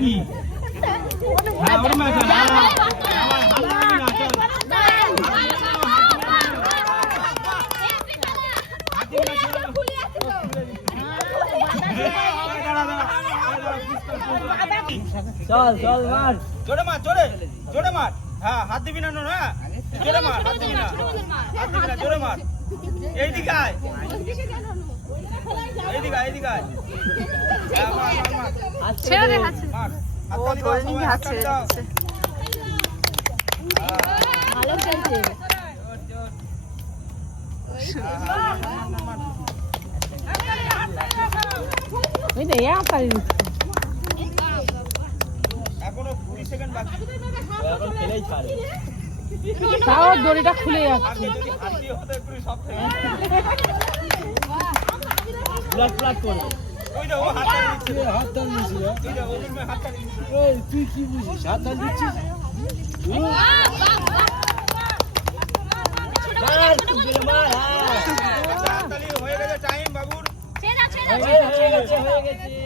নাকি হ্যাঁ ওর মাছ চল চল মার জোরে মার জোরে জোরে মার হ্যাঁ হাত দিবি না না জোরে মার হাত দিবি না জোরে মার এইদিকে আয় এইদিকে আয় হ্যাঁ মার মার মার ছেড়ে দে হাত মার ও ধরে নিয়ে হাত ছেড়ে দিচ্ছে ভালো খেলছে ওই দে পারি এখনো 20 সেকেন্ড বাকি এখন খেলেই ছাড়ে তাও দড়িটা খুলে যাচ্ছে যদি হাত দিয়ে হতো একটু সব থেকে ব্লাড ব্লাড করে ওই যে ও হাতটা দিচ্ছে হাতটা নিয়েছি ওই যে ওর মে হাতটা দিচ্ছে এই তুই কি বুঝিস হাতটা দিচ্ছিস মার তুই মার হাততালি হয়ে গেছে টাইম বাবুর হয়ে গেছে